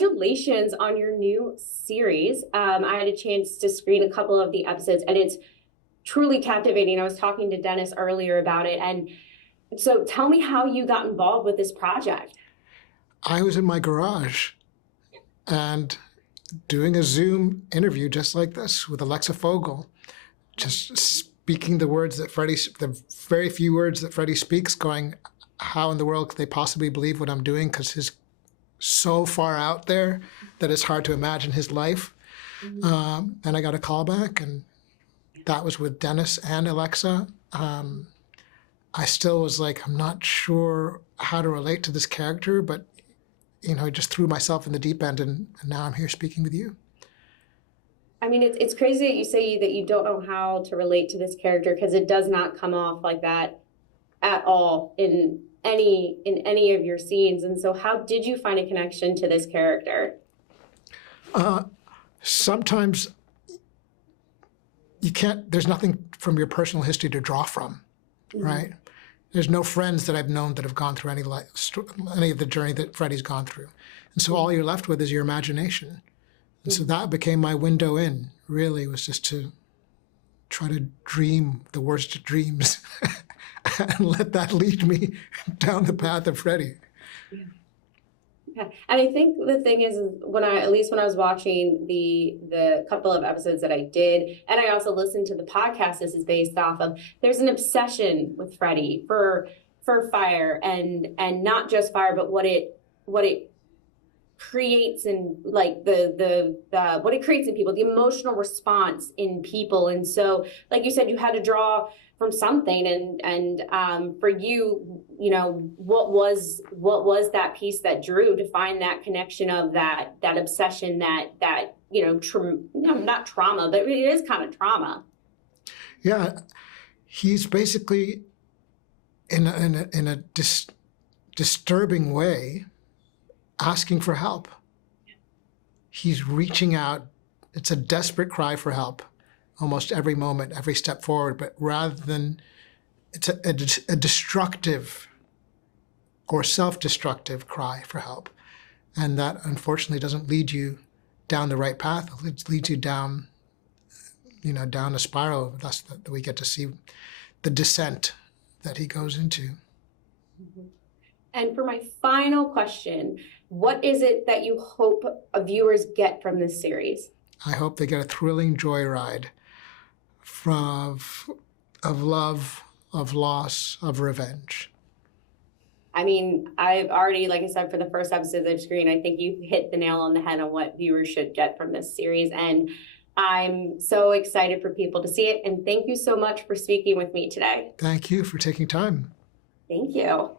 congratulations on your new series. I had a chance to screen a couple of the episodes, and it's truly captivating. I was talking to Dennis earlier about it. And so tell me how you got involved with this project. I was in my garage and doing a Zoom interview just like this with Alexa Fogel, just speaking the words that the very few words that Freddie speaks, going, how in the world could they possibly believe what I'm doing? Because he's so far out there that it's hard to imagine his life. And I got a call back, and that was with Dennis and Alexa. I still was like, I'm not sure how to relate to this character, but I just threw myself in the deep end, and now I'm here speaking with you. I mean, it's crazy that you say that you don't know how to relate to this character, because it does not come off like that at all in any of your scenes. And so how did you find a connection to this character? Sometimes you can't, there's nothing from your personal history to draw from, right? There's no friends that I've known that have gone through any of the journey that Freddie's gone through. And so all you're left with is your imagination. And so that became my window in, really, was just to try to dream the worst dreams and let that lead me down the path of Freddie. Yeah. And I think the thing is, at least when I was watching the couple of episodes that I did, and I also listened to the podcast this is based off of, there's an obsession with Freddie for fire, and not just fire, but what it creates in, like, the what it creates in people, the emotional response in people. And so, like you said, you had to draw from something, and for you, what was that piece that drew to find that connection of that obsession, that not trauma, but it is kind of trauma. Yeah, he's basically in a disturbing way asking for help. He's reaching out. It's a desperate cry for help almost every moment, every step forward, but rather than, it's a destructive or self-destructive cry for help. And that, unfortunately, doesn't lead you down the right path. It leads you down, down a spiral. Thus, that we get to see the descent that he goes into. And for my final question, what is it that you hope viewers get from this series? I hope they get a thrilling joyride of love, of loss, of revenge. I mean, I've already, like I said, for the first episode of the screen, I think you hit the nail on the head on what viewers should get from this series. And I'm so excited for people to see it. And thank you so much for speaking with me today. Thank you for taking time. Thank you.